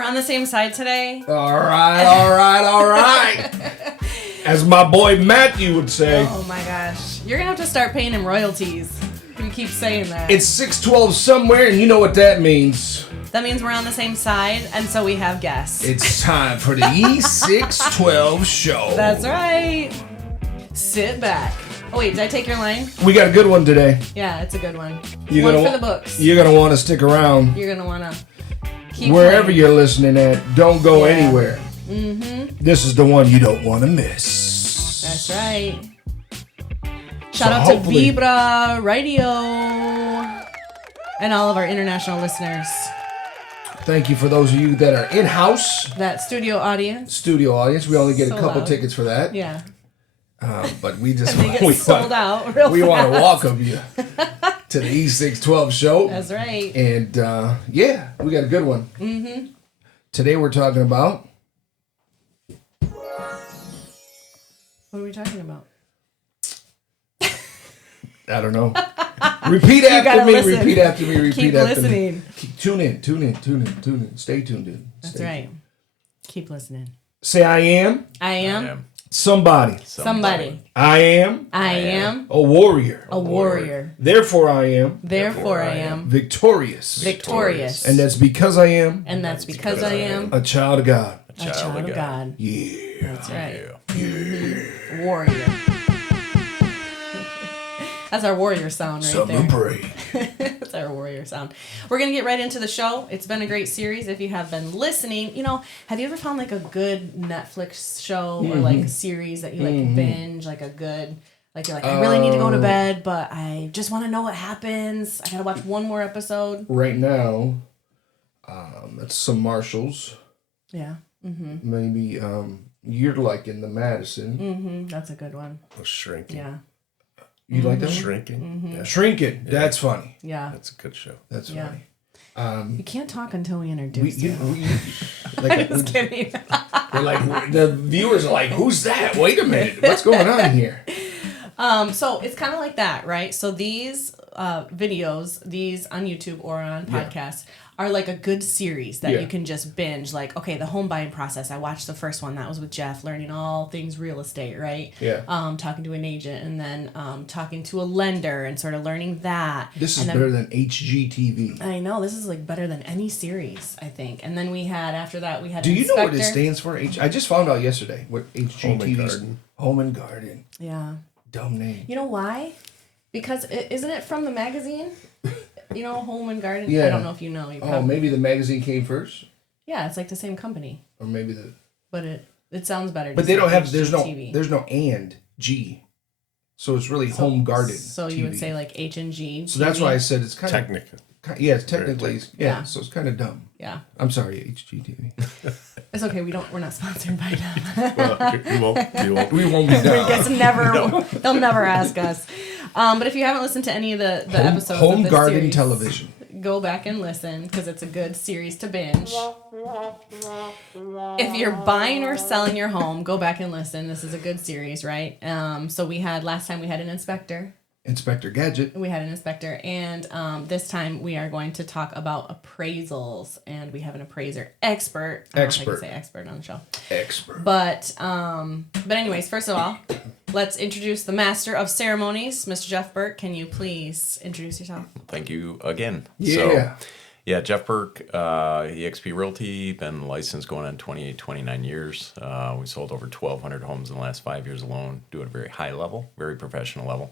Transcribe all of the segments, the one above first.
We're on the same side today. All right. As my boy Matthew would say. Oh my gosh. You're going to have to start paying him royalties. You keep saying that. It's 6:12 somewhere, and you know what that means. That means we're on the same side, and so we have guests. It's time for the E612 show. That's right. Sit back. Oh, wait, did I take your line? We got a good one today. Yeah, it's a good one. You're one for the books. You're going to want to stick around. You're going to want to keep wherever playing. you're listening at, don't go Yeah. anywhere. Mm-hmm. This is the one you don't want to miss. That's right. Shout out to Vibra Radio and all of our international listeners. Thank you for those of you that are in-house. That studio audience. We only get So a couple loud. tickets for that. Yeah. But we just And they get sold out real we fast. want to welcome you to the E612 show. That's right. And yeah, we got a good one. Mm-hmm. Today we're talking about... What are we talking about? I don't know. Repeat after me. Listen. Repeat after me. Repeat Keep after listening. me. Tune in. Stay tuned in. That's Stay right. tuned. Keep listening. Say I am I am somebody. somebody. I am I am a warrior. a warrior. Therefore I am Therefore I am victorious. victorious. And that's because I am And that's because I am a child of God. a child of God. Yeah. That's right. Mm-hmm. Warrior. That's our warrior sound right Something there. pray. That's our warrior sound. We're going to get right into the show. It's been a great series. If you have been listening, have you ever found like a good Netflix show or like a series that you like binge, like a good, like you're like, I really need to go to bed, but I just want to know what happens. I got to watch one more episode. Right now, it's some Marshalls. Yeah. Mm-hmm. Maybe you're like in the Madison. Mm-hmm. That's a good one. Or Shrinking. Yeah. You like that one? Shrinking. Mm-hmm. Yeah. Shrinking. That's funny. Yeah. That's a good show. That's Yeah. funny. You can't talk until we introduce you. Like, Just kidding. we're like, the viewers are like, who's that? Wait a minute. What's going on here? So it's kind of like that, right? So these videos, these on YouTube or on podcasts, are like a good series that you can just binge. Like, okay, the home buying process. I watched the first one. That was with Jeff, learning all things real estate, right? Yeah. Talking to an agent and then talking to a lender and sort of learning that. This is and then, better than HGTV. I know. This is like better than any series, I think. And then we had, after that, we had Do an you know what it inspector. stands for? I just found out yesterday what HGTV is. Garden. Home and Garden. Yeah. Dumb name. You know why? Because isn't it from the magazine? Home and Garden? Yeah. I don't know if you know. You Oh, probably, maybe the magazine came first? yeah, it's like the same company. Or maybe the... But it sounds better. But to they say don't have... There's HGTV. no and G. So it's really Home Garden So you would say like H&G. So that's why I said it's kind of... Technically. Yeah, it's technically... Yeah. So it's kind of dumb. Yeah. I'm sorry, HGTV. It's okay. We're not sponsored by them. Well, you won't. We won't be I down. guess they'll never ask us. But if you haven't listened to any of the episodes Home of this Garden series, Television. go back and listen because it's a good series to binge. If you're buying or selling your home, go back and listen. This is a good series, right? So last time we had an inspector. Inspector Gadget. We had an inspector, and this time we are going to talk about appraisals, and we have an appraiser expert. I don't know if I can say expert on the show. Expert. But anyways, first of all, let's introduce the master of ceremonies, Mr. Jeff Burke. Can you please introduce yourself? Thank you again. Yeah. So, Jeff Burke, eXp Realty, been licensed going on 29 years. We sold over 1,200 homes in the last 5 years alone. Do it at a very high level, very professional level.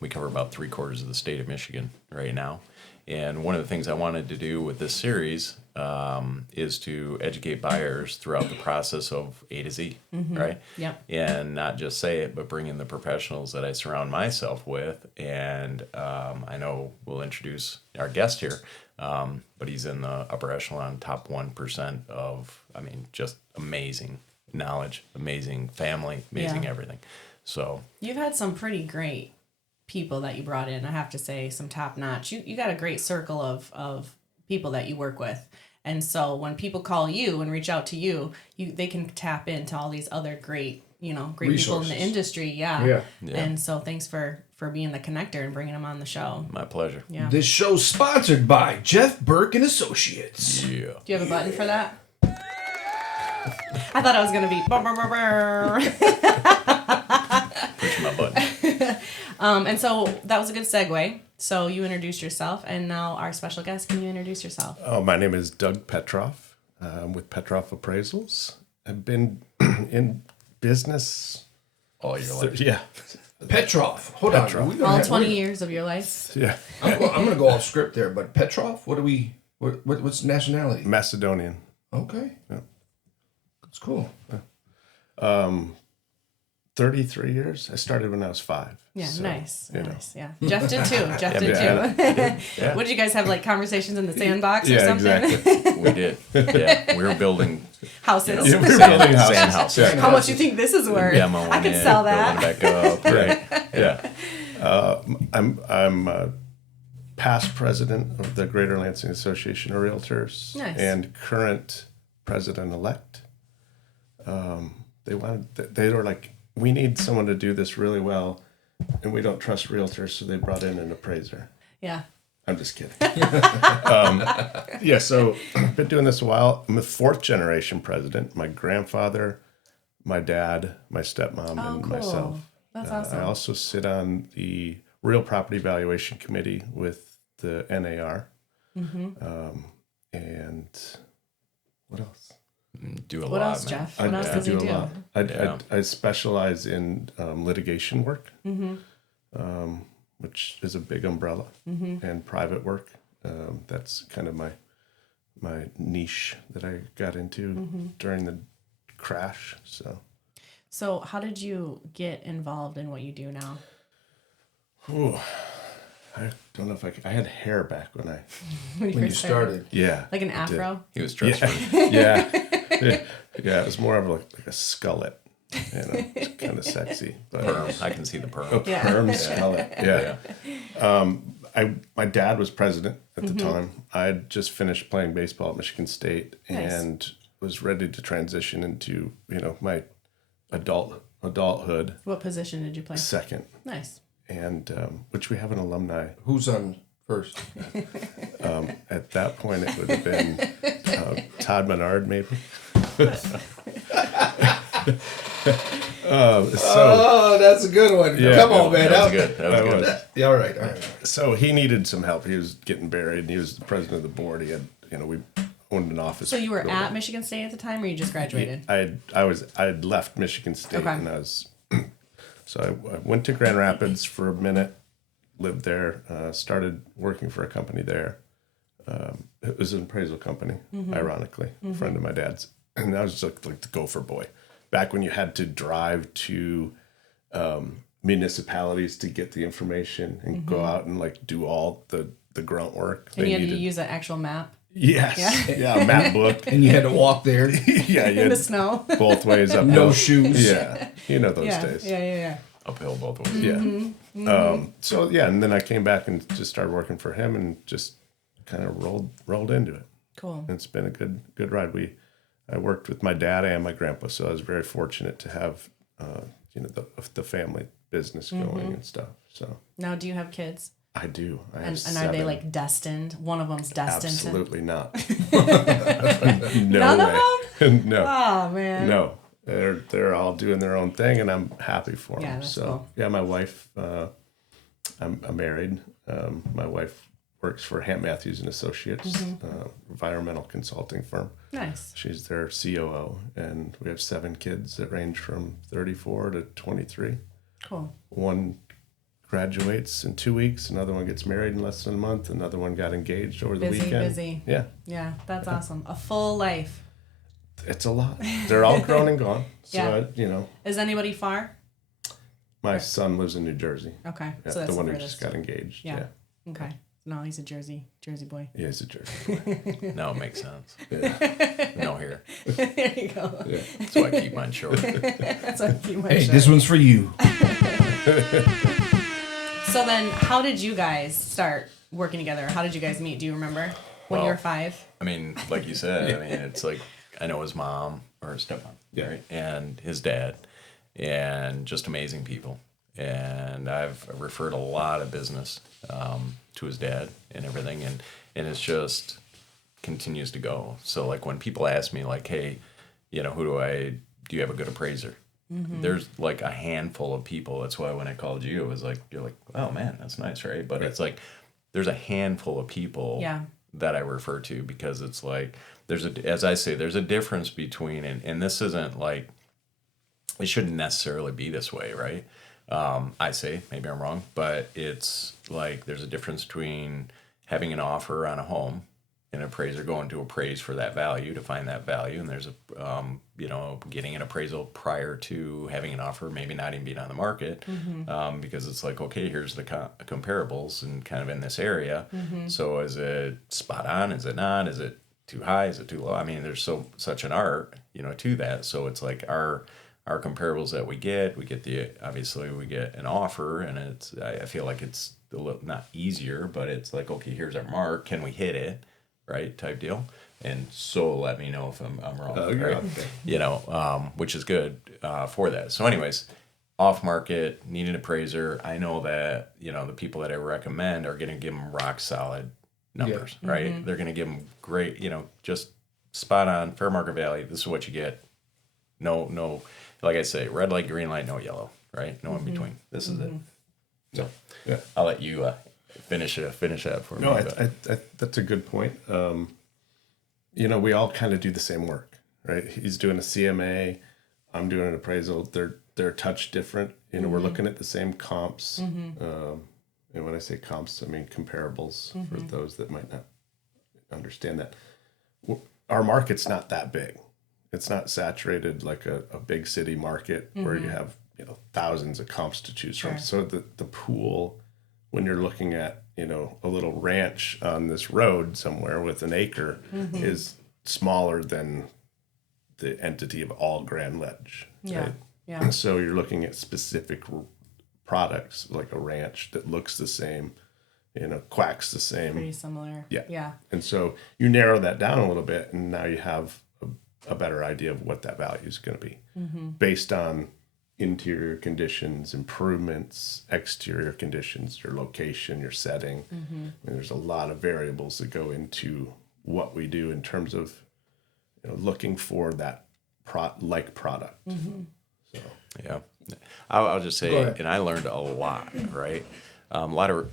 We cover about 3/4 of the state of Michigan right now. And one of the things I wanted to do with this series is to educate buyers throughout the process of A to Z, right? Yep. And not just say it, but bring in the professionals that I surround myself with. And I know we'll introduce our guest here, but he's in the upper echelon, top 1% of, just amazing knowledge, amazing family, amazing everything. So You've had some pretty great people that you brought in, I have to say, some top notch. You got a great circle of people that you work with. And so when people call you and reach out to you, they can tap into all these other great, great Resources. people in the industry. Yeah. Yeah. Yeah. And so thanks for for being the connector and bringing him on the show. My pleasure. Yeah. This show's sponsored by Jeff Burke and Associates. Yeah. Do you have a button for that? I thought I was gonna be. Push my button. And so that was a good segue. So you introduced yourself, and now our special guest. Can you introduce yourself? Oh, my name is Doug Petroff. I'm with Petroff Appraisals. I've been in business All your life. Yeah. Petroff. Hold Petroff. on. All 20 years of your life. Yeah. I'm going to go off script there, but Petroff, what's nationality? Macedonian. Okay. Yeah. That's cool. 33 years. I started when I was 5. Yeah, So, nice. you know. Nice. Yeah. Jeff did too. Jeff did yeah. too. What did you guys have, like conversations in the sandbox or Yeah, something? exactly. We did. Yeah. We were building Houses. Yeah, we were building houses. sand houses. Yeah. How much do you think this is worth? Demoing I could it, sell that. building back up. Right. Yeah. I'm past president of the Greater Lansing Association of Realtors. Nice. And current president-elect. They were like, we need someone to do this really well, and we don't trust realtors, so they brought in an appraiser. Yeah. I'm just kidding. Yeah, so I've been doing this a while. I'm a 4th generation president. My grandfather, my dad, my stepmom, and cool. myself. That's awesome. I also sit on the Real Property Valuation Committee with the NAR. Mm-hmm. And what else? Do a What lot, else, man. Jeff? What else does he a do? lot. Yeah. I specialize in litigation work, Mm-hmm. which is a big umbrella, and private work. That's kind of my niche that I got into during the crash. So how did you get involved in what you do now? Ooh, I don't know if I had hair back when When you first started? started. yeah. Like an I did. afro? He was dressed for Yeah. Yeah, it was more of like a skullet, kind of sexy. But perm. I can see the perm. a Yeah. perm skullet. Yeah. My dad was president at the time. I had just finished playing baseball at Michigan State and was ready to transition into, my adulthood. What position did you play? Second. Nice. And which we have an alumni. Who's on first? At that point, it would have been Todd Menard, maybe. Oh, that's a good one. Yeah, Come on, man. That was good. That was That good. was. Yeah, all right. So he needed some help. He was getting buried, and he was the president of the board. He had, we owned an office. So you were building. at Michigan State at the time, or you just graduated? I had left Michigan State, Okay. and I was. So I went to Grand Rapids for a minute, lived there, started working for a company there. It was an appraisal company, ironically, a friend of my dad's, and I was just like the gopher boy. Back when you had to drive to municipalities to get the information and go out and like do all the grunt work. And you had to use an actual map Yes. Yeah, map book. And you had to walk there. Yeah, you in the had snow. both ways up. No shoes. Yeah, those Yeah, days. yeah. Uphill both ways. Yeah. So yeah, and then I came back and just started working for him and just kind of rolled into it. Cool. It's been a good ride. I worked with my dad and my grandpa, so I was very fortunate to have the family business going and stuff. So Now, do you have kids? I do. I have And are 7. they like destined? One of them's destined Absolutely not. to. No None way. of them? No. Oh, man. No, they're all doing their own thing, and I'm happy for them. Yeah, that's so cool. yeah, my wife, I'm married. My wife works for Hamp Matthews and Associates, environmental consulting firm. Nice. She's their COO, and we have 7 kids that range from 34 to 23. Cool. One graduates in 2 weeks. Another one gets married in less than a month. Another one got engaged over the weekend. Busy. Yeah. Yeah, that's awesome. A full life. It's a lot. They're all grown and gone. So, Yeah. Is anybody far? my son lives in New Jersey. Okay. Yeah, So that's the one who furthest. just got engaged. Yeah. Yeah. Okay. No, he's a Jersey boy. Yeah, he's a Jersey. Now it makes sense. Yeah. No hair. There you go. Yeah. That's why I keep mine short. That's what I keep my Hey, shirt. this one's for you. So then, how did you guys start working together? How did you guys meet? Do you remember when you Well, were 5? I mean, like you said, I mean, it's like I know his mom or his stepmom, Yeah. right, and his dad, and just amazing people. and I've referred a lot of business to his dad and everything, and it's just continues to go. So like when people ask me like, hey, you know, do you have a good appraiser? There's like a handful of people. That's why when I called you, it was like, you're like, oh man, that's nice, right? But it's like, there's a handful of people that I refer to, because it's like, as I say, there's a difference between, and this isn't like, it shouldn't necessarily be this way, right? I say, maybe I'm wrong, but it's like, there's a difference between having an offer on a home, an appraiser going to appraise for that value, to find that value, and there's a getting an appraisal prior to having an offer, maybe not even being on the market, because it's like, okay, here's the comparables and kind of in this area. So is it spot on? Is it not? Is it too high? Is it too low? I mean, there's such an art, to that. So it's like our comparables that we get obviously we get an offer, and I feel like it's a little, not easier, but it's like, okay, here's our mark. Can we hit it? Right, type deal, and so let me know if I'm wrong, right? Okay. Which is good for that. So, anyways, off market, need an appraiser. I know that the people that I recommend are going to give them rock solid numbers, right? They're going to give them great, just spot on, fair market value. This is what you get. No, like I say, red light, green light, no yellow, right? No in between. This is it. So, I'll let you. Finish that for me. No, that's a good point. We all kind of do the same work, right? He's doing a CMA, I'm doing an appraisal. They're a touch different. We're looking at the same comps. And when I say comps, I mean comparables for those that might not understand that. Our market's not that big. It's not saturated like a big city market where you have thousands of comps to choose from. So the pool, when you're looking at, a little ranch on this road somewhere with an acre, is smaller than the entity of all Grand Ledge. Right? And so you're looking at specific products, like a ranch that looks the same, quacks the same. Pretty similar. Yeah. And so you narrow that down a little bit, and now you have a better idea of what that value is going to be based on interior conditions, improvements, exterior conditions, your location, your setting. I mean, there's a lot of variables that go into what we do in terms of looking for that product. So yeah, I'll just say, and I learned a lot, right? A lot of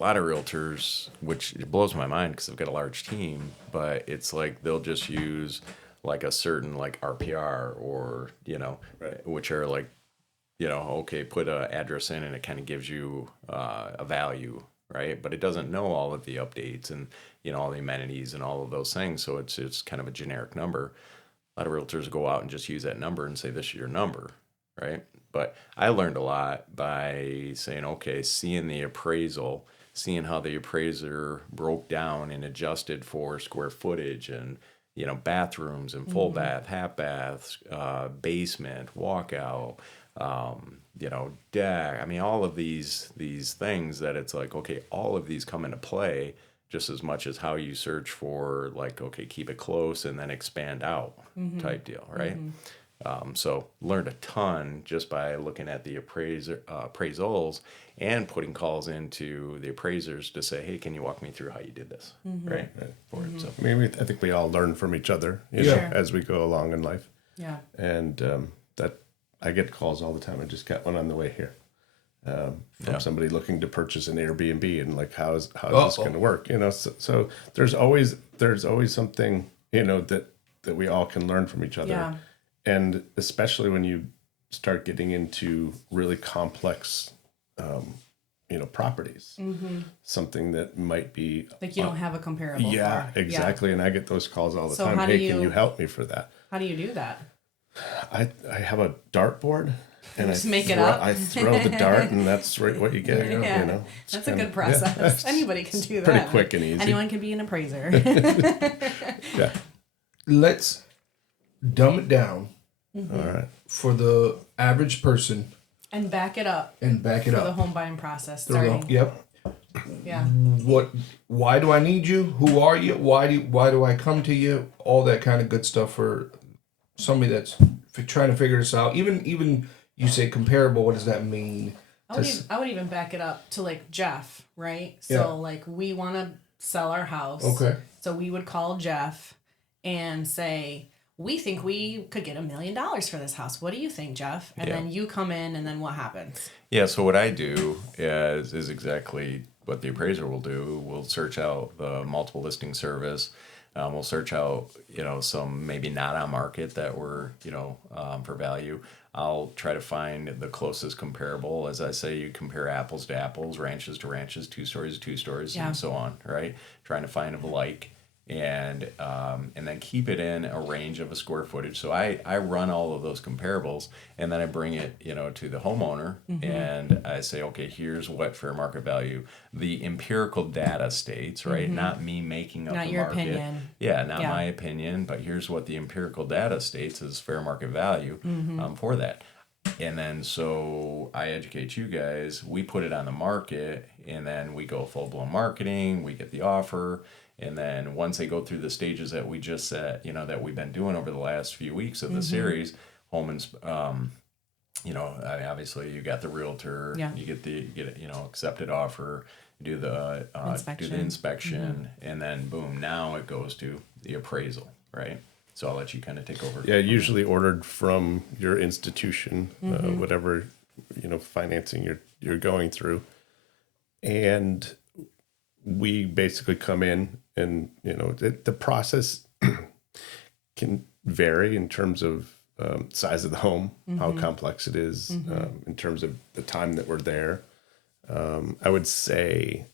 realtors, which it blows my mind because they've got a large team, but it's like they'll just use like a certain like RPR or which are like okay, put an address in and it kind of gives you a value, right? But it doesn't know all of the updates and all the amenities and all of those things. So it's kind of a generic number. A lot of realtors go out and just use that number and say, this is your number, right? But I learned a lot by saying, okay, seeing the appraisal, seeing how the appraiser broke down and adjusted for square footage and bathrooms and full bath, half baths, basement, walkout, deck. I mean, all of these things that it's like, okay, all of these come into play just as much as how you search for like, okay, keep it close and then expand out type deal, right? So learned a ton just by looking at the appraisals and putting calls into the appraisers to say, hey, can you walk me through how you did this, right? For it. So I mean, I think we all learn from each other as we go along in life. Yeah. And that I get calls all the time. I just got one on the way here from somebody looking to purchase an Airbnb and like, how's this going to work? So there's always something, that we all can learn from each other. Yeah. And especially when you start getting into really complex, properties, something that might be like you don't have a comparable. Yeah, for. exactly. And I get those calls all the time. Hey, can you help me for that? How do you do that? I have a dartboard. And just make it up. I throw the dart, and that's what you get. That's a good process. Anybody can do that. Pretty quick and easy. Anyone can be an appraiser. Yeah. Let's dumb it down. All right. For the average person. And back it up. For the home buying process. Yep. Yeah. Why do I need you? Who are you? Why do I come to you? All that kind of good stuff for somebody that's trying to figure this out. Even you say comparable. What does that mean? I would even back it up to like Jeff, right? So Yeah. like we want to sell our house. Okay. So we would call Jeff and say, we think we could get $1 million for this house. What do you think, Jeff? And then you come in, and then what happens? Yeah, so what I do is exactly what the appraiser will do. We'll search out the multiple listing service. We'll search out, some maybe not on market that were, for value. I'll try to find the closest comparable. As I say, you compare apples to apples, ranches to ranches, 2 stories to 2 stories, and so on, right? Trying to find a like. And then keep it in a range of a square footage. So I run all of those comparables, and then I bring it, to the homeowner, and I say, okay, here's what fair market value the empirical data states, right? Not me making up Not the your market. opinion. Yeah, not my opinion, but here's what the empirical data states is fair market value for that. And then so I educate you guys. We put it on the market, and then we go full blown marketing. We get the offer. And then once they go through the stages that we just said, that we've been doing over the last few weeks of the series, obviously you got the realtor, you get accepted offer, do the inspection, and then boom, now it goes to the appraisal, right? So I'll let you kind of take over. Yeah, usually ordered from your institution, whatever financing you're going through, and we basically come in, and the process can vary in terms of size of the home, how complex it is, in terms of the time that we're there. I would say,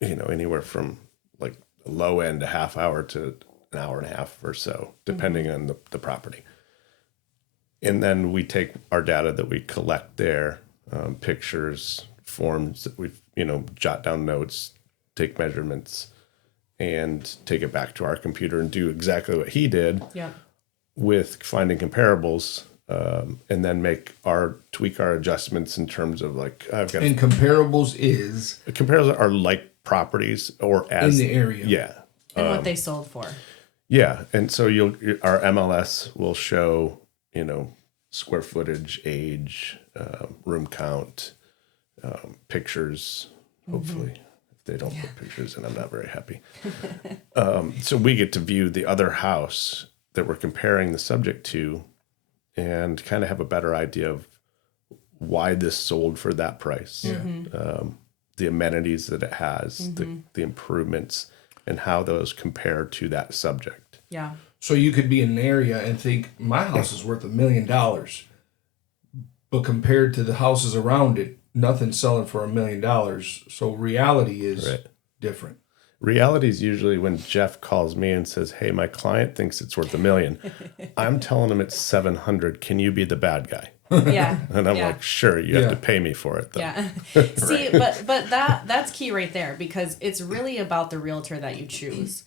anywhere from like a low end a half hour to an hour and a half or so, depending on the property. And then we take our data that we collect there, pictures, forms that we jot down notes, take measurements, and take it back to our computer and do exactly what he did with finding comparables, and then tweak our adjustments in terms of like And comparables are like properties or as in the area. Yeah. And what they sold for. Yeah. And so our MLS will show, square footage, age, room count, pictures, hopefully. They don't put pictures, and I'm not very happy. So we get to view the other house that we're comparing the subject to, and kind of have a better idea of why this sold for that price, the amenities that it has, the improvements, and how those compare to that subject. Yeah. So you could be in an area and think my house is worth $1 million, but compared to the houses around it, nothing's selling for $1 million. So reality is different. Reality is usually when Jeff calls me and says, "Hey, my client thinks it's worth $1 million." I'm telling him it's 700. Can you be the bad guy? Yeah. And I'm like, sure, you have to pay me for it though. Yeah. See, but that's key right there, because it's really about the realtor that you choose.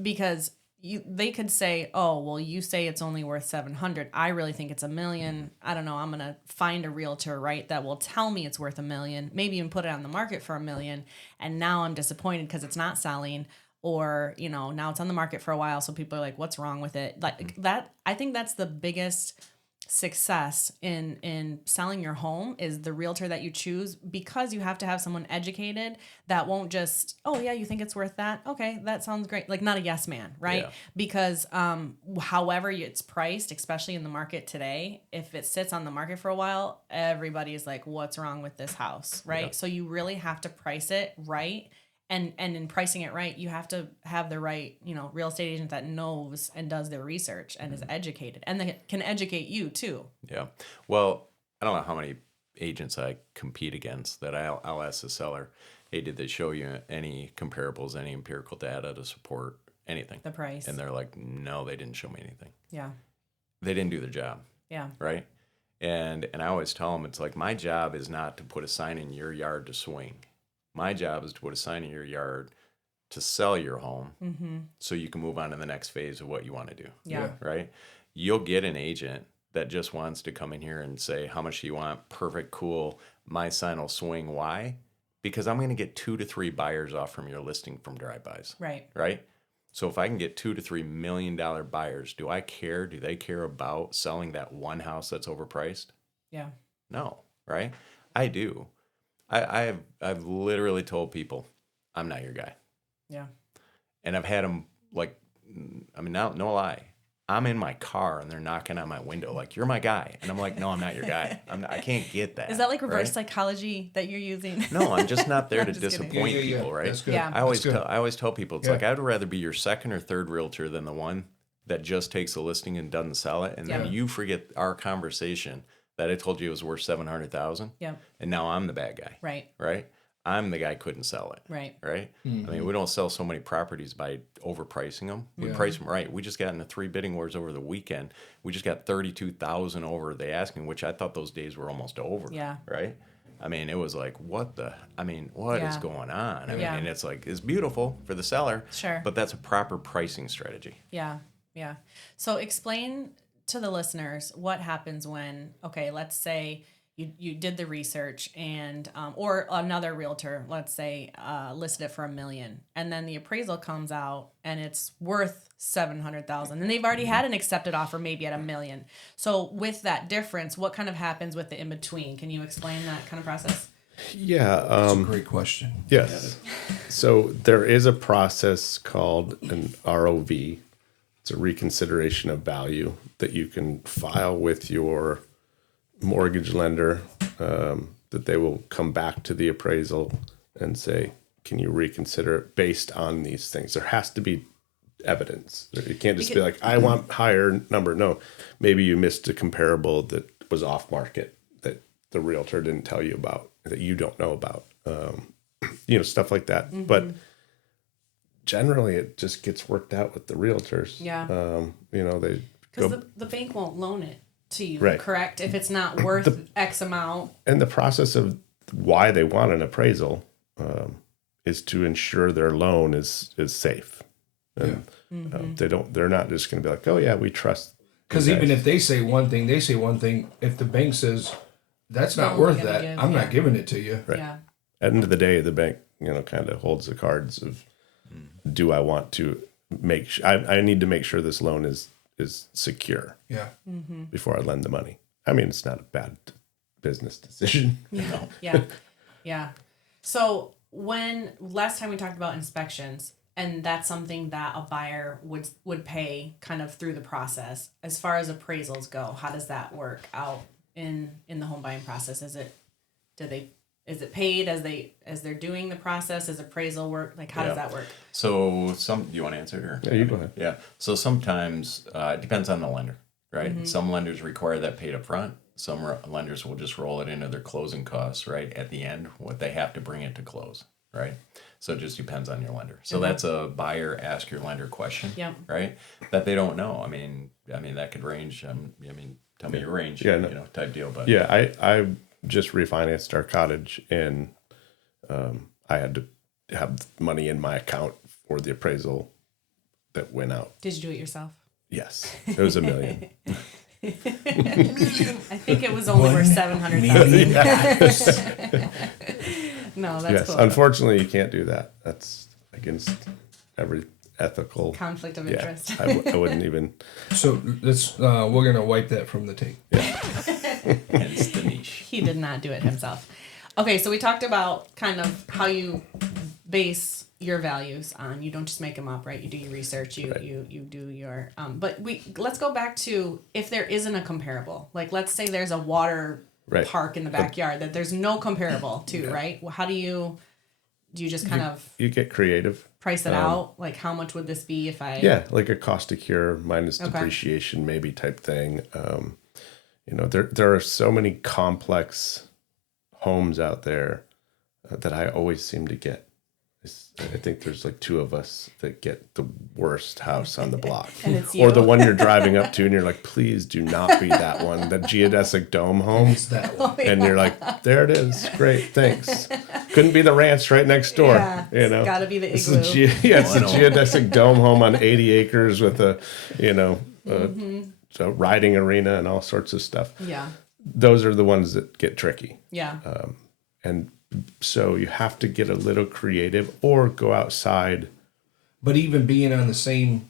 Because they could say, "Oh, well, you say it's only worth 700. I really think it's $1 million. I don't know. I'm going to find a realtor, right, that will tell me it's worth $1 million, maybe even put it on the market for $1 million. And now I'm disappointed because it's not selling, or, now it's on the market for a while. So people are like, what's wrong with it? Like that. I think that's the biggest success in selling your home is the realtor that you choose, because you have to have someone educated that won't just, "Oh yeah, you think it's worth that? Okay, that sounds great." Like, not a yes man, right? Yeah. Because however it's priced, especially in the market today, if it sits on the market for a while, everybody is like, what's wrong with this house, right? Yeah. So you really have to price it right. And in pricing it right, you have to have the right, real estate agent that knows and does their research and is educated, and that can educate you too. Yeah. Well, I don't know how many agents I compete against that I'll ask the seller, "Hey, did they show you any comparables, any empirical data to support anything?" The price. And they're like, "No, they didn't show me anything. Yeah. They didn't do their job." Yeah. Right? And I always tell them, it's like, my job is not to put a sign in your yard to swing. My job is to put a sign in your yard to sell your home, so you can move on to the next phase of what you want to do. Yeah. Right? You'll get an agent that just wants to come in here and say, "How much do you want?" Perfect, cool. My sign will swing. Why? Because I'm going to get 2 to 3 buyers off from your listing from drive-bys. Right. Right? So if I can get $2 to $3 million buyers, do I care? Do they care about selling that one house that's overpriced? Yeah. No. Right? I do. I've literally told people, I'm not your guy. Yeah. And I've had them like, I mean, no lie. I'm in my car and they're knocking on my window like, you're my guy. And I'm like, no, I'm not your guy. I can't get that. Is that like reverse right? psychology that you're using? No, I'm just not there I'm to just kidding. disappoint Yeah. people, right? That's good. Yeah. I always That's good. tell I always tell people it's Yeah. like I'd rather be your second or third realtor than the one that just takes a listing and doesn't sell it, and then Yeah. you forget our conversation that I told you it was worth $700,000. Yeah. And now I'm the bad guy. Right. Right. I'm the guy who couldn't sell it. Right. Right. I mean, we don't sell so many properties by overpricing them. We Yeah. price them right. We just got into 3 bidding wars over the weekend. We just got 32,000 over the asking, which I thought those days were almost over. Yeah. Right. I mean, it was like, what is Yeah. going on? I mean, Yeah. and it's like, it's beautiful for the seller. Sure. But that's a proper pricing strategy. Yeah. Yeah. So explain to the listeners what happens when, okay, let's say you did the research and, or another realtor, let's say, listed it for $1 million, and then the appraisal comes out and it's worth 700,000, and they've already had an accepted offer maybe at $1 million. So with that difference, what kind of happens with the in between? Can you explain that kind of process? Yeah. That's a great question. Yes. So there is a process called an ROV. It's a reconsideration of value that you can file with your mortgage lender, that they will come back to the appraisal and say, can you reconsider it based on these things? There has to be evidence. You can't just be like, I want higher number. No, maybe you missed a comparable that was off market that the realtor didn't tell you about, that you don't know about, stuff like that. Mm-hmm. But generally it just gets worked out with the realtors. Yeah. They Because go, the bank won't loan it to you, Right. correct? If it's not worth X amount. and the process of why they want an appraisal is to ensure their loan is safe. And they're not just going to be like, oh yeah, we trust. Because you even guys. if they say one thing, they say one thing. If the bank says that's not No, worth we're gonna that, give, I'm yeah. not giving it to you. Right. Yeah. At the end of the day, the bank, kind of holds the cards of, do I want to make? I need to make sure this loan is secure Yeah. before I lend the money. I mean, it's not a bad business decision. Yeah. Yeah. Yeah. So when last time we talked about inspections, and that's something that a buyer would pay kind of through the process. As far as appraisals go, how does that work out in the home buying process? Is it paid as they're doing the process? Is appraisal work? Like, how does that work? So do you want to answer it or? Yeah, you go ahead. Yeah. So sometimes it depends on the lender, right? Mm-hmm. Some lenders require that paid up front. Some lenders will just roll it into their closing costs, right? At the end, what they have to bring it to close, right? So it just depends on your lender. So that's a buyer ask your lender question, Yep. right? That they don't know. I mean that could range. Tell me your range, Yeah, type deal. But Yeah, I just refinanced our cottage, and I had to have money in my account for the appraisal that went out. Did you do it yourself? Yes, it was $1 million. I think it was only worth 700,000. No, that's Yes, cool. unfortunately, you can't do that. That's against every ethical Conflict of Yeah, interest. I wouldn't even. So let's we're gonna wipe that from the tape. hence the niche. He did not do it himself. Okay, so we talked about kind of how you base your values on. You don't just make them up, right? You do your research. You Right. you do your. But let's go back to if there isn't a comparable. Like, let's say there's a water Right. park in the backyard that there's no comparable to, right? Well, how do you just kind of You get creative. price it out? Like, how much would this be if I? Yeah, like a cost to cure minus Okay. depreciation, maybe type thing. There are so many complex homes out there that I always seem to get. I think there's like 2 of us that get the worst house on the block. And it's Or the you. one you're driving up to and you're like, please do not be that one, the geodesic dome home. It's that one. And you're like, there it is. Great, thanks. Couldn't be the ranch right next door. Yeah, You know, it's gotta be the it's igloo. it's a geodesic dome home on 80 acres with a riding arena and all sorts of stuff. Yeah. Those are the ones that get tricky. Yeah. And so you have to get a little creative or go outside. But even being on the same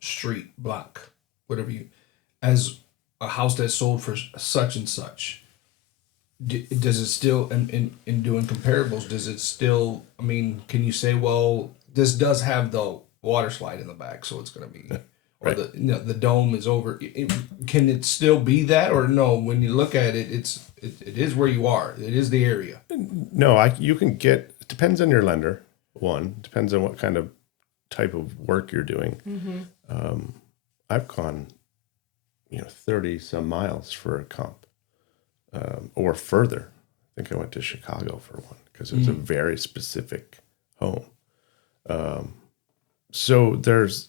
street, block, whatever as a house that's sold for such and such, Does it still in doing comparables? Does it still? I mean, can you say, well, this does have the water slide in the back, so it's going to be, or Right. the dome is over. Can it still be that, or no? When you look at it, it is where you are. It is the area. No, you can get. It depends on your lender. One depends on what kind of type of work you're doing. I've gone, 30 some miles for a comp, or further. I think I went to Chicago for one because it was a very specific home. So there's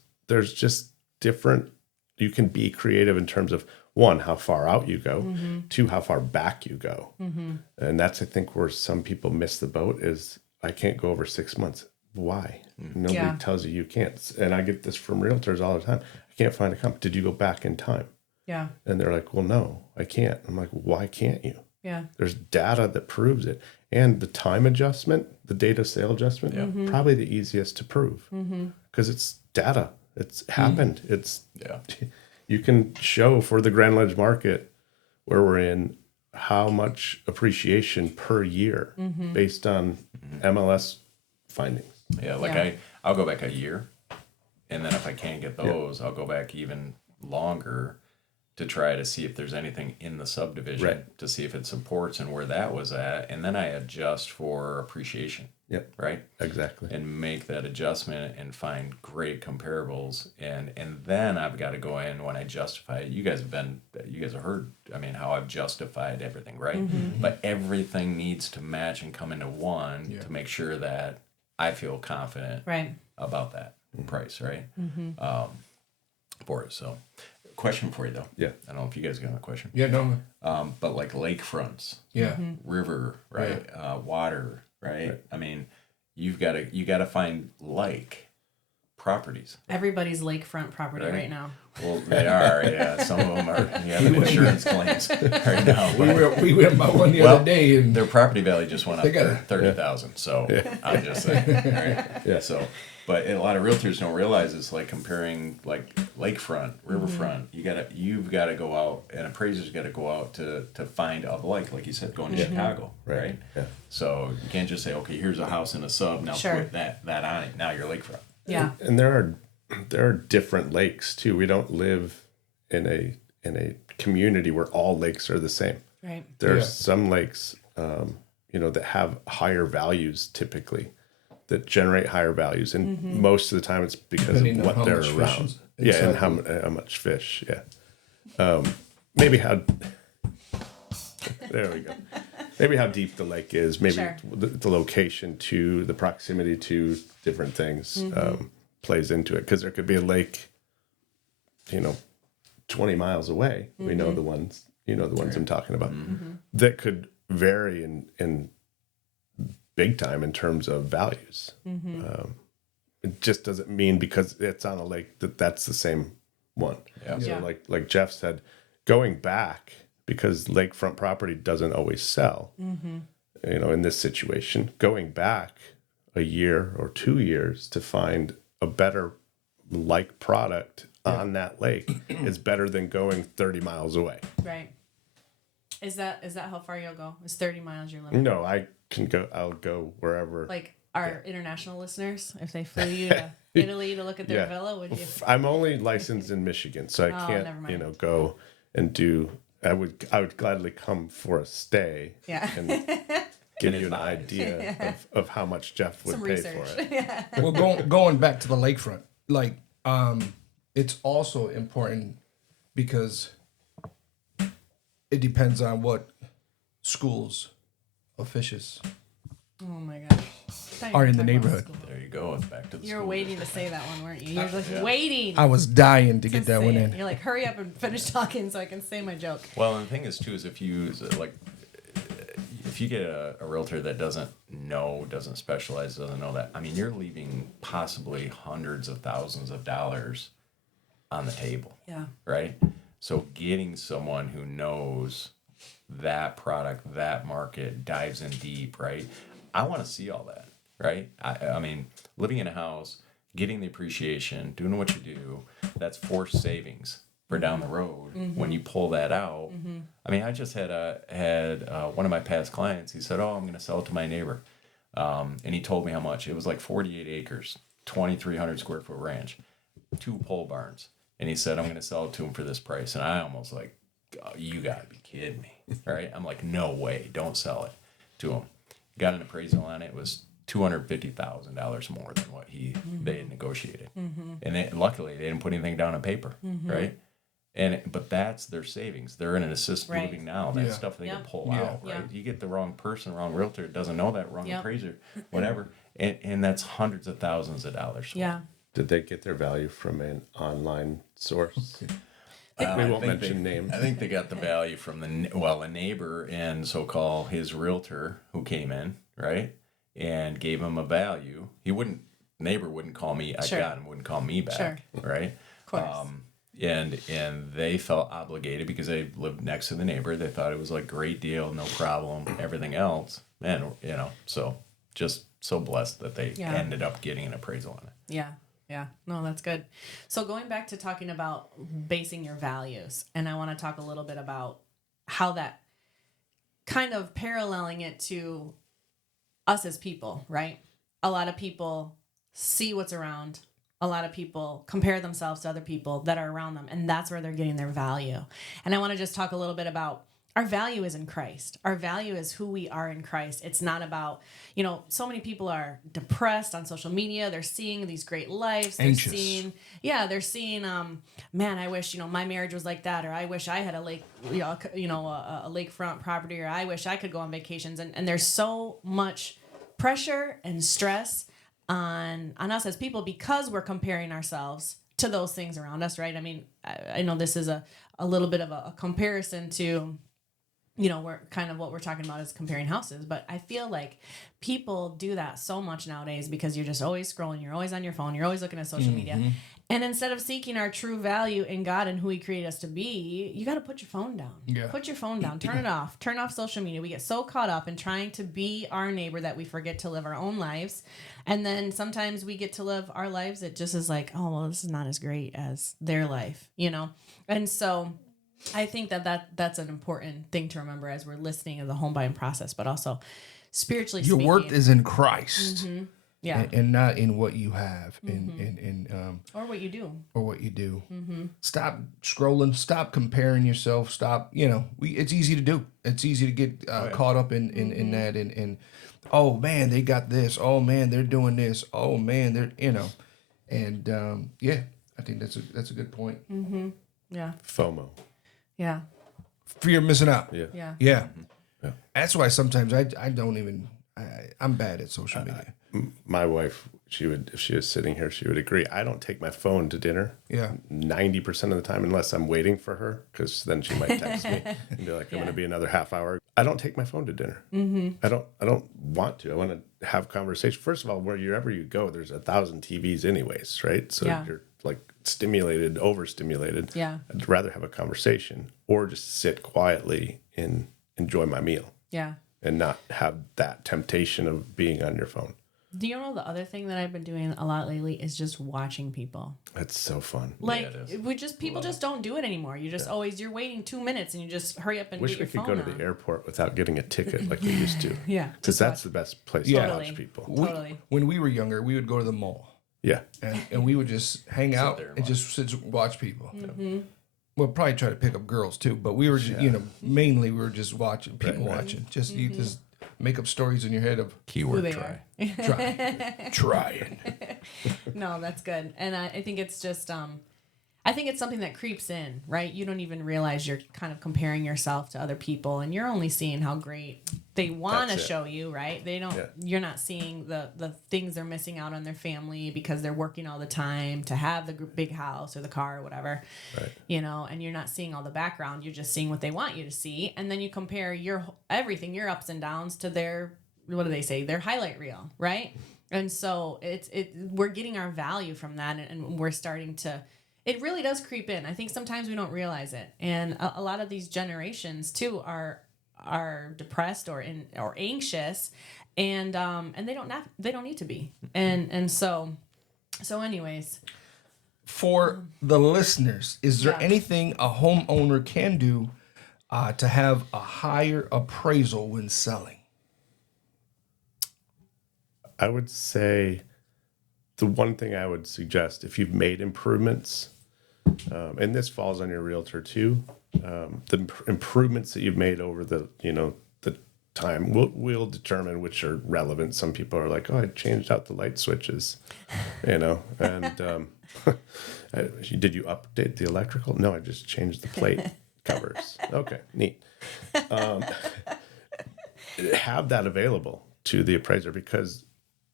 just different. You can be creative in terms of one, how far out you go, two, how far back you go, and that's I think where some people miss the boat is I can't go over 6 months. Why? Nobody tells you can't. And I get this from realtors all the time. I can't find a comp. Did you go back in time? Yeah. And they're like, well, no, I can't. I'm like, why can't you? Yeah. There's data that proves it. And the time adjustment, the data sale adjustment, probably the easiest to prove because it's data. It's happened. It's you can show for the Grand Ledge market where we're in how much appreciation per year based on MLS findings. Yeah, I'll go back a year, and then if I can't get those, I'll go back even longer to try to see if there's anything in the subdivision to see if it supports and where that was at, and then I adjust for appreciation. Yep. Right? Exactly. And make that adjustment and find great comparables, and then I've got to go in when I justify it. You guys have heard, I mean, how I've justified everything, right? But everything needs to match and come into one to make sure that I feel confident about that price, right? For it. So, question for you though. Yeah. I don't know if you guys got a question. Yeah, no. But like lakefronts, river, right? Water, right? I mean, you got to find lake properties. Everybody's lakefront property right now. Well, they are. Yeah, some of them are having insurance claims right now. We went by one the other day, and their property value just went up to 30,000. So I'm just saying, right? Yeah. So, but a lot of realtors don't realize it's like comparing like lakefront, riverfront. You've got to go out, and appraisers got to go out to find a lake, like you said, going to Chicago, right? Yeah. So you can't just say, okay, here's a house in a sub. Now put that on it. Now you're lakefront. Yeah. And there are different lakes too. We don't live in a community where all lakes are the same. Right. There's some lakes, that have higher values typically, that generate higher values, and most of the time it's because Depending of what on how they're much around. fish Yeah, and how much fish. Yeah. Maybe how. There we go. Maybe how deep the lake is. Maybe the location to the proximity to different things plays into it, because there could be a lake, 20 miles away. We know the ones. The ones I'm talking about. That could vary in big time in terms of values. It just doesn't mean because it's on a lake that's the same one. Yeah. So like Jeff said, going back, because lakefront property doesn't always sell. In this situation, going back a year or 2 years to find a better like product on that lake is better than going 30 miles away. Right. Is that how far you'll go? Is 30 miles your limit? No, I'll go wherever. Like our international listeners, if they flew you to Italy to look at their villa, would you? I'm only licensed in Michigan, so I can't, go and do. I would gladly come for a stay. Yeah. And give you an idea of how much Jeff would pay for it. well, going back to the lakefront, it's also important because it depends on what schools of fishes Oh my gosh. are in the neighborhood. There you go. It's back to the You were school waiting to district. say that one, weren't you? You were just waiting. I was dying to get that say one it. in. You're like, hurry up and finish talking so I can say my joke. Well, and the thing is too is if you get a realtor that doesn't specialize, doesn't know that, I mean, you're leaving possibly hundreds of thousands of dollars on the table. Yeah. Right? So getting someone who knows that product, that market, dives in deep, right? I want to see all that, right? I mean, living in a house, getting the appreciation, doing what you do, that's forced savings, for down the road. When you pull that out, I mean, I just had one of my past clients. He said, "Oh, I'm going to sell it to my neighbor," and he told me how much. It was like 48 acres, 2,300 square foot ranch, 2 pole barns, and he said, "I'm going to sell it to him for this price." And I almost like, oh, you got to be kidding me, right? I'm like, no way, don't sell it to him. Got an appraisal on it. It was $250,000 more than what they had negotiated, and luckily they didn't put anything down on paper, right? But that's their savings. They're in an assisted living now. That's stuff they can pull out, right? You get the wrong person, wrong realtor, doesn't know that, wrong appraiser, whatever, and that's hundreds of thousands of dollars. Yeah. Did they get their value from an online source? We won't mention names. I think they got the value from a neighbor and so-called his realtor who came in, right, and gave him a value. Neighbor wouldn't call me. I got him. Wouldn't call me back, right? Of course. And they felt obligated because they lived next to the neighbor. They thought it was like great deal, no problem, everything else. And, so just so blessed that they ended up getting an appraisal on it. Yeah. Yeah. No, that's good. So going back to talking about basing your values, and I want to talk a little bit about how that kind of paralleling it to us as people, right? A lot of people see what's around. A lot of people compare themselves to other people that are around them, and that's where they're getting their value. And I want to just talk a little bit about our value is in Christ. Our value is who we are in Christ. It's not about, so many people are depressed on social media. They're seeing these great lives. Anxious. They're seeing, man, I wish, my marriage was like that, or I wish I had a lake, a lakefront property, or I wish I could go on vacations. And there's so much pressure and stress on us as people because we're comparing ourselves to those things around us, right? I mean, I know this is a little bit of a comparison to, we're kind of what we're talking about is comparing houses, but I feel like people do that so much nowadays because you're just always scrolling, you're always on your phone, you're always looking at social media. And instead of seeking our true value in God and who he created us to be, you got to put your phone down. Yeah. Put your phone down, turn it off, turn off social media. We get so caught up in trying to be our neighbor that we forget to live our own lives. And then sometimes we get to live our lives. It just is like, oh, well, this is not as great as their life, And so I think that's an important thing to remember as we're listening to the home buying process, but also spiritually Your speaking. worth is in Christ. Yeah. And not in what you have and Or what you do. or what you do. Stop scrolling, stop comparing yourself, stop, it's easy to do. It's easy to get caught up in that and oh man, they got this. Oh man, they're doing this. Oh man, they're and I think that's a good point. Yeah. FOMO. Yeah. Fear of missing out. Yeah. Yeah. Yeah. Yeah. That's why sometimes I don't even I'm bad at social media. My wife, if she was sitting here, she would agree. I don't take my phone to dinner. Yeah. 90% of the time, unless I'm waiting for her, because then she might text me and be like, "I'm going to be another half hour." I don't take my phone to dinner. I don't want to. I want to have conversation. First of all, wherever you go, there's 1,000 TVs anyways, right? So you're like stimulated, overstimulated. Yeah. I'd rather have a conversation or just sit quietly and enjoy my meal Yeah. and not have that temptation of being on your phone. Do you know the other thing that I've been doing a lot lately is just watching people. It's so fun. Like people just don't do it anymore. You just you're waiting 2 minutes and you just hurry up and Wish get your we could phone go to out. the airport without getting a ticket like we used to. Yeah. Because that's the best place to Totally. watch people. Totally. When we were younger, we would go to the mall. Yeah. And we would just hang out there and and just sit and watch people. We'll probably try to pick up girls too, but we were just, mainly we were just watching people watching. Just you just make up stories in your head of Who Keyword they try. are. trying. No, that's good. And I think it's just, I think it's something that creeps in, right? You don't even realize you're kind of comparing yourself to other people and you're only seeing how great they want to That's it. show you, right? They don't, you're not seeing the things they're missing out on their family because they're working all the time to have the big house or the car or whatever, Right. and you're not seeing all the background. You're just seeing what they want you to see. And then you compare everything, your ups and downs to their, what do they say? Their highlight reel, right? And so we're getting our value from that and we're starting to, it really does creep in. I think sometimes we don't realize it. And a lot of these generations too are depressed or anxious and they don't need to be. And so anyways, for the listeners, is there Yeah. anything a homeowner can do to have a higher appraisal when selling? I would say the one thing I would suggest, if you've made improvements, and this falls on your realtor too, the improvements that you've made over the time will determine which are relevant. Some people are like, "Oh, I changed out the light switches," and did you update the electrical? No, I just changed the plate covers. Okay, neat. Have that available to the appraiser, because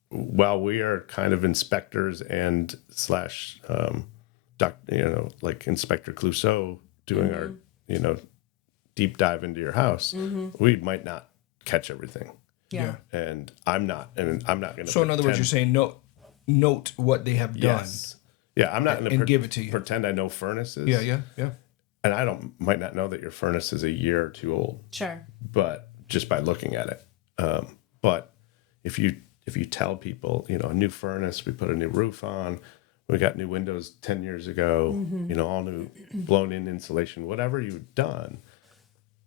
while we are kind of inspectors and slash like Inspector Clouseau doing our deep dive into your house, we might not catch everything. Yeah. And I'm not going to. So in other words, you're saying note what they have done. Yes. Yeah, I'm not going and give it to you. Pretend I know furnaces. Yeah. And I might not know that your furnace is a year or two old. Sure. But just by looking at it. But if you tell people, a new furnace, we put a new roof on, we got new windows 10 years ago, all new blown in insulation, whatever you've done,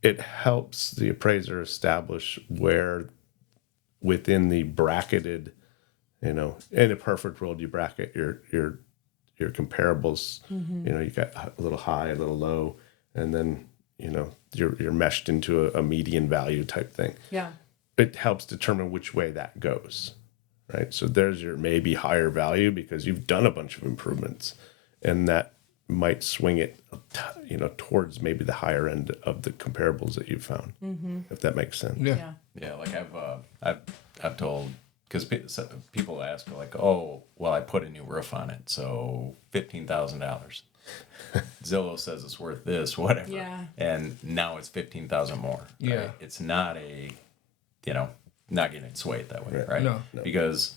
it helps the appraiser establish where within the bracketed, in a perfect world, you bracket your comparables. You got a little high, a little low, and then you're meshed into a median value type thing. Yeah. It helps determine which way that goes, right? So there's your maybe higher value because you've done a bunch of improvements, and that might swing it, towards maybe the higher end of the comparables that you've found, if that makes sense. Yeah. Yeah, like I've told, because people ask like, oh, well, I put a new roof on it, so $15,000. Zillow says it's worth this, whatever. Yeah. And now it's 15,000 more. Right? Yeah. It's not not getting swayed that way, right? No. Because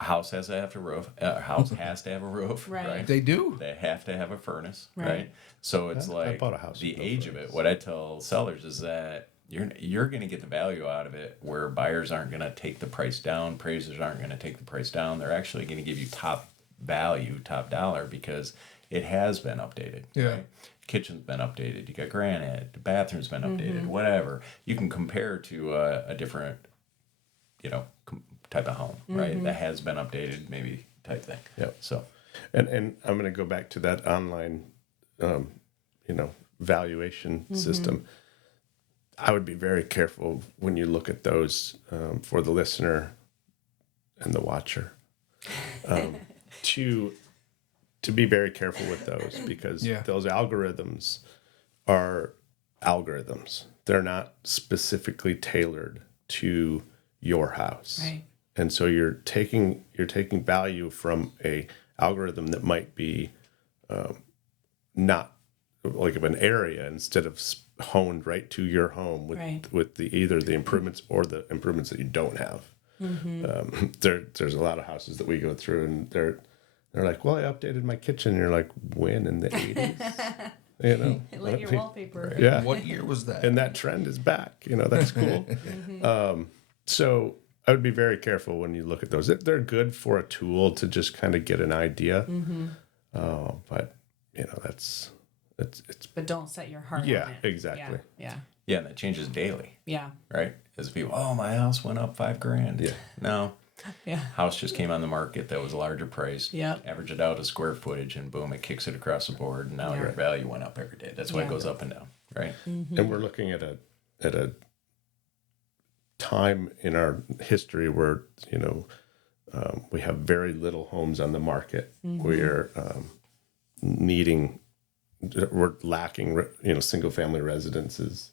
a house has to have a roof. A house has to have a roof, Right. right? They do. They have to have a furnace, Right. right? So it's I like bought a house the with no age of furnace. it. What I tell sellers is that you're going to get the value out of it, where buyers aren't going to take the price down, appraisers aren't going to take the price down. They're actually going to give you top value, top dollar, because it has been updated. Yeah. Right? Kitchen's been updated. You got granite. The bathroom's been updated. Whatever. You can compare to a different, type of home, right? That has been updated, maybe type thing. Yep. So. And I'm going to go back to that online, valuation system. I would be very careful when you look at those, for the listener and the watcher, to be very careful with those, because those algorithms are algorithms. They're not specifically tailored to your house. Right. And so you're taking value from a algorithm that might be not like of an area, instead of honed right to your home with either the improvements or the improvements that you don't have. There's a lot of houses that we go through, and they're like, well, I updated my kitchen. And you're like, when? In the 80s? Like your wallpaper. Yeah. What year was that? And that trend is back. That's cool. So I would be very careful when you look at those. They're good for a tool to just kind of get an idea. But it's. But don't set your heart on Yeah, it. exactly. Yeah. Yeah, and that changes daily, Yeah. right? As people, oh, my house went up $5,000. Yeah. No, Yeah. house just came on the market that was a larger price. Yep. Average it out a square footage, and boom, it kicks it across the board. And now your value went up every day. That's why it goes up and down, right? And we're looking at a time in our history where we have very little homes on the market. We're we're lacking single family residences,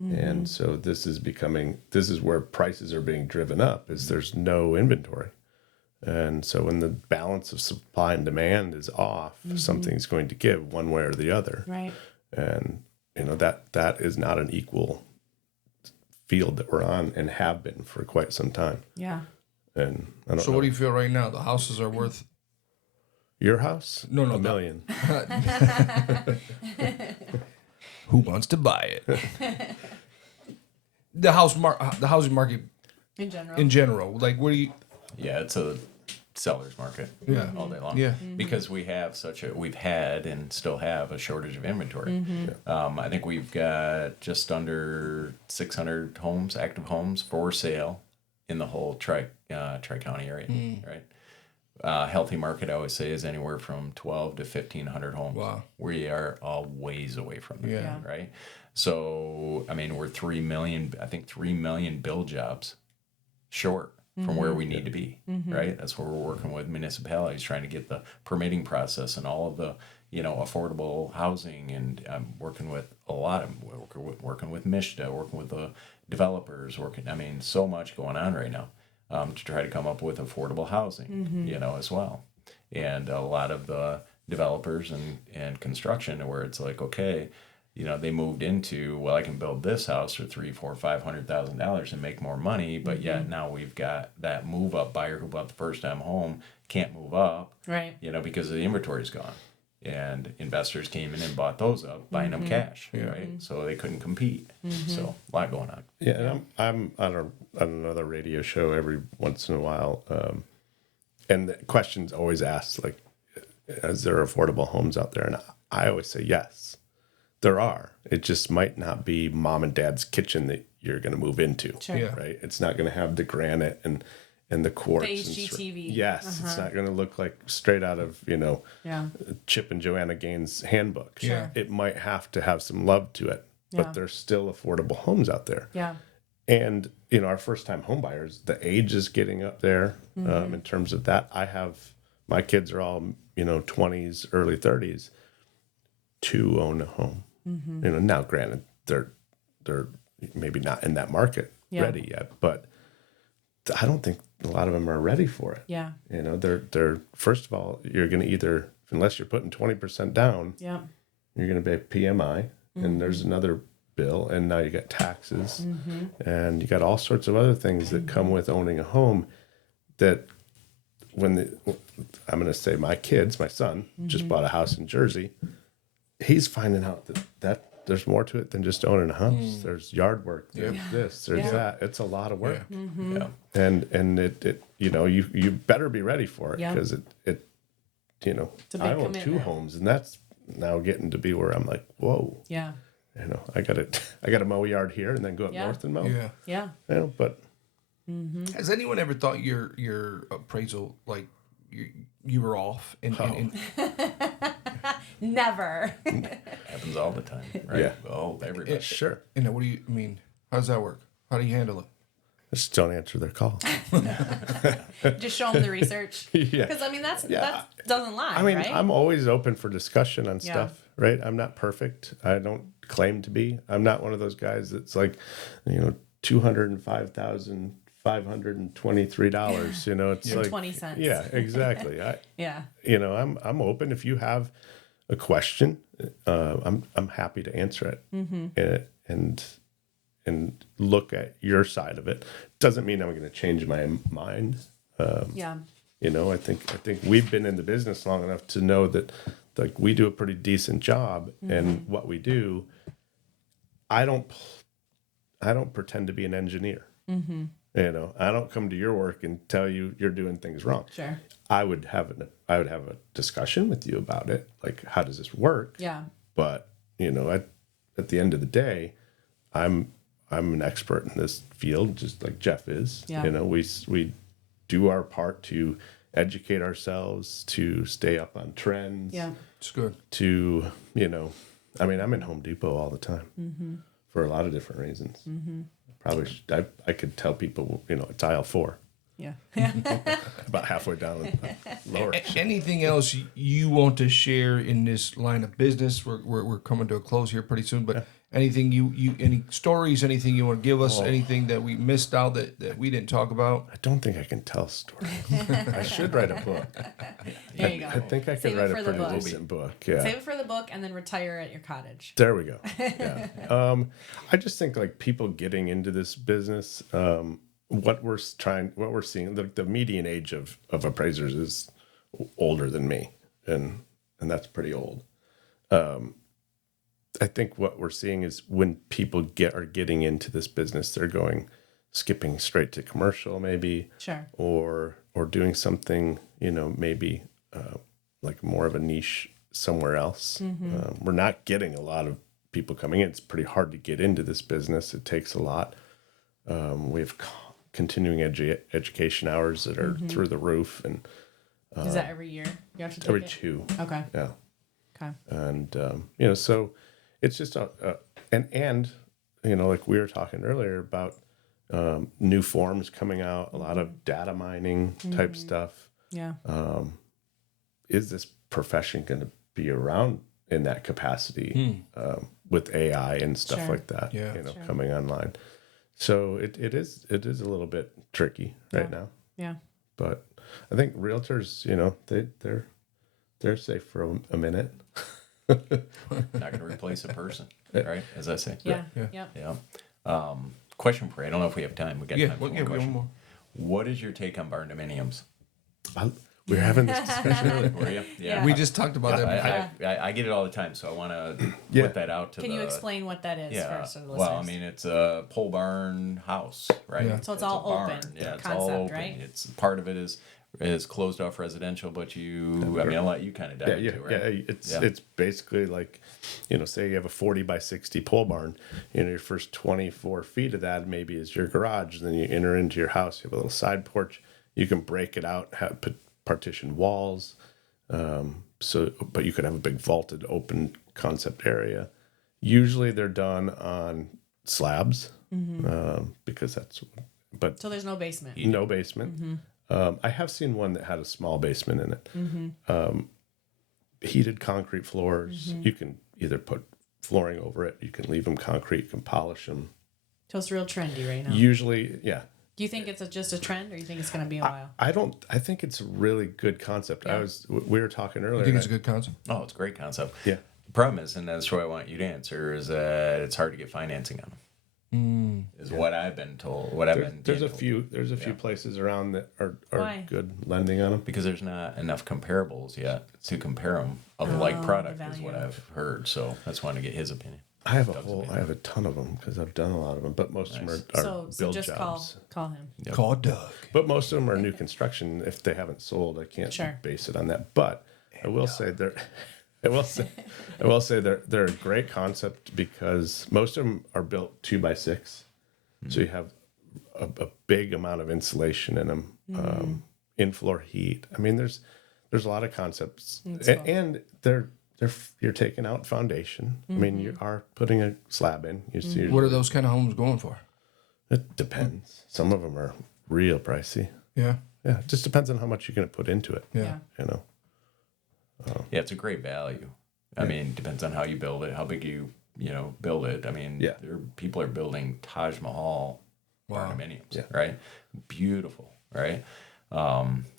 and so this is where prices are being driven up, is there's no inventory. And so when the balance of supply and demand is off, something's going to give one way or the other. Right. And that is not an equal field that we're on, and have been for quite some time. Yeah. And I don't So know. what do you feel right now? The houses are worth Your house? No, $1 million. who wants to buy it? The housing market In general. in general. Like, what do you? Yeah, it's seller's market Yeah. all day long. Yeah. Because we've had and still have a shortage of inventory. I think we've got just under 600 homes, active homes for sale in the whole Tri-County area, right? Healthy market, I always say, is anywhere from 12 to 1,500 homes. Wow. We are a ways away from that, Yeah. right? So, I mean, we're 3 million build jobs short from where we need to be, right? That's where we're working with municipalities, trying to get the permitting process and all of the, affordable housing. And I'm working with working with MISHDA, working with the developers, so much going on right now. To try to come up with affordable housing, as well. And a lot of the developers and construction where it's like, okay, they moved into, well, I can build this house for $300,000-$500,000 and make more money, but yet now we've got that move up buyer who bought the first time home can't move up, Right. Because the inventory's gone. And investors came in and bought those up, buying them cash, right? So they couldn't compete. So a lot going on. Yeah, and I'm on another radio show every once in a while, and the question's always asked, like, is there affordable homes out there? And I always say yes, there are. It just might not be mom and dad's kitchen that you're going to move into, Sure. Yeah. right? It's not going to have the granite and the quartz. The and HGTV. Yes, it's not going to look like straight out of Yeah. Chip and Joanna Gaines' handbook. Sure. It might have to have some love to it, Yeah. but there's still affordable homes out there. Yeah. And our first-time home buyers, the age is getting up there in terms of that. My kids are all 20s, early 30s to own a home. Now granted they're maybe not in that market ready yet, but I don't think a lot of them are ready for it. Yeah. They're first of all, you're going to either, unless you're putting 20% down, Yeah. you're going to pay PMI, and there's another bill, and now you got taxes, and you got all sorts of other things that come with owning a home. That I'm going to say my son just bought a house in Jersey. He's finding out that there's more to it than just owning a house. There's yard work, there's this, there's that. It's a lot of work, Yeah. and it you better be ready for it, Yeah. because it It's a big I own 2 commitment. homes, and that's now getting to be where I'm like, whoa, Yeah. I got to mow a yard here and then go up Yeah. north and mow. Yeah. Yeah. But Has anyone ever thought your appraisal, like, you were off? And Never. Happens all the time, right? Yeah. Oh, everybody. sure, what do you mean? How does that work? How do you handle it? just don't answer their call. Just show them the research. Yeah. Because that doesn't lie. I mean, right? I'm always open for discussion on Yeah. stuff, right? I'm not perfect. I don't claim to be. I'm not one of those guys that's like, $205,523. It's like 20 cents. Yeah, exactly. Yeah. I'm open. If you have a question, I'm happy to answer it, and look at your side of it. Doesn't mean I'm going to change my mind. Yeah. I think we've been in the business long enough to know that, like, we do a pretty decent job, and what we do. I don't pretend to be an engineer. I don't come to your work and tell you you're doing things wrong. Sure. I would have a discussion with you about it, like, how does this work? Yeah. But at the end of the day, I'm an expert in this field, just like Jeff is. Yeah. We do our part to educate ourselves, to stay up on trends. Yeah. It's good. To I'm in Home Depot all the time for a lot of different reasons. Probably I could tell people it's aisle 4. Yeah. About halfway down the lower. Anything else you want to share in this line of business? We're coming to a close here pretty soon, but anything any stories, anything you want to give us, anything that we missed out that we didn't talk about? I don't think I can tell a story. I should write a book. There you go. I think I could Save it write for a the pretty book. decent book. Yeah. Save it for the book and then retire at your cottage. There we go. Yeah. I just think, like, people getting into this business, what we're seeing, the median age of appraisers is older than me, and that's pretty old. I think what we're seeing is when people are getting into this business, they're skipping straight to commercial, maybe, Sure. or doing something maybe like more of a niche somewhere else. We're not getting a lot of people coming in. It's pretty hard to get into this business. It takes a lot. We have continuing education hours that are through the roof, and is that every year? You have to take every it? 2. Okay. Yeah. Okay. And so it's just and like we were talking earlier about new forms coming out, a lot of data mining type stuff. Yeah. Is this profession going to be around in that capacity with AI and stuff Sure. like that? Yeah. Coming online. So it is a little bit tricky right now. Yeah. But I think realtors, they're safe for a minute. Not going to replace a person, right? As I say. Yeah. Yeah. Yeah. Question for you. I don't know if we have time. We got time for one one question. more. What is your take on barndominiums? We were having this discussion earlier. Were you? Yeah. We just talked about that before. I get it all the time, so I want to Yeah. put that out to Can you explain what that is first to the listeners? well, I mean, it's a pole barn house, right? Yeah. So it's all a barn. open Yeah, it's concept, all open. right? It's part of it is closed off residential, but I'll let you kind of dive into it, right? It's basically like, say you have a 40 by 60 pole barn, your first 24 feet of that maybe is your garage. Then you enter into your house, you have a little side porch. You can break it out, put partition walls. But you could have a big vaulted open concept area. Usually they're done on slabs, because but So there's no basement. no basement. I have seen one that had a small basement in it. Heated concrete floors. You can either put flooring over it. You can leave them concrete. You can polish them. So it's real trendy right now. Usually, yeah. Do you think it's just a trend, or you think it's going to be a while? I think it's a really good concept. Yeah. We were talking earlier. I think it's a good concept. Oh, it's a great concept. Yeah. The problem is, and that's what I want you to answer, is that it's hard to get financing on them. Is what I've been told. There's a few places around that are Why? good lending on them. because there's not enough comparables yet to compare them of like product, the is what value. I've heard. So that's why I want to get his opinion. I have a ton of them because I've done a lot of them, but most of them are So build just jobs. call him. Yep. Call Doug. But most of them are new construction. If they haven't sold, I can't Sure. base it on that. But I will say they're they're a great concept because most of them are built 2x6, so you have a big amount of insulation in them, in floor heat. I mean, there's a lot of concepts, and you're taking out foundation. I mean, you are putting a slab in. What are those kind of homes going for? It depends. Some of them are real pricey. Yeah. Yeah, it just depends on how much you're going to put into it. Yeah. Yeah, it's a great value. I mean, depends on how you build it, how big you build it. I mean, people are building Taj Mahal barndominiums, right? Beautiful, right?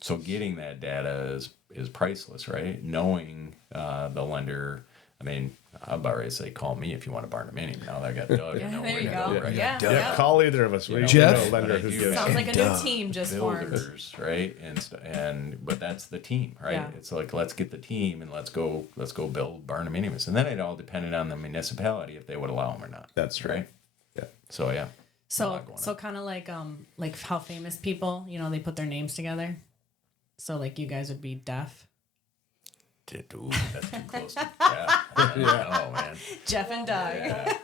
So getting that data is priceless, right? Knowing the lender. I mean, I'm about ready to say, call me if you want a barndominium. Now that I got Doug, I know there where you to go. go, right? Yeah. Call either of us. We Jeff? know a lender But I who do gives. Sounds like a new team just formed. Builders, right? But that's the team, right? Yeah. It's like, let's get the team and let's go build barndominiums, and then it all depended on the municipality if they would allow them or not. That's right. Yeah. So yeah. So kind of like how famous people, they put their names together. So like you guys would be deaf. Ooh, that's too close. Yeah. Oh man. Jeff and Doug. Yeah.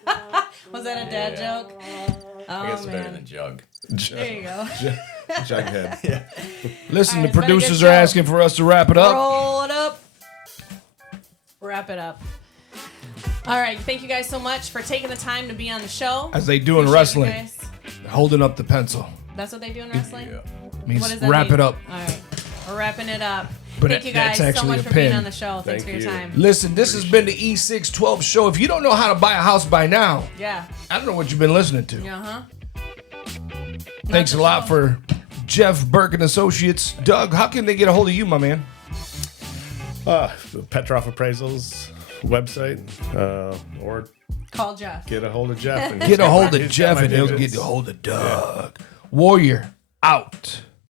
Was that a dad joke? I guess Oh it's better man. than Jug. There you go. Jughead. Listen, All the right, it's been a producers good are show. asking for us to wrap it up. Roll it up. Wrap it up. All right. Thank you guys so much for taking the time to be on the show. As they do in Appreciate you wrestling, guys. holding up the pencil. That's what they do in wrestling? Yeah. Means What does that wrap mean? it up. All right. We're wrapping it up. But Thank you guys that's so actually much a for being pin. on the show. Thanks Thank for your you. time. Listen, this has been the E612 show. If you don't know how to buy a house by now, Yeah. I don't know what you've been listening to. Uh-huh. Thanks a lot for Jeff Burke and Associates. Doug, how can they get a hold of you, my man? Petroff Appraisals website, or Call Jeff. get a hold of Jeff. And Get a hold of he's got Jeff my and he'll digits. get a hold of Doug. Warrior out.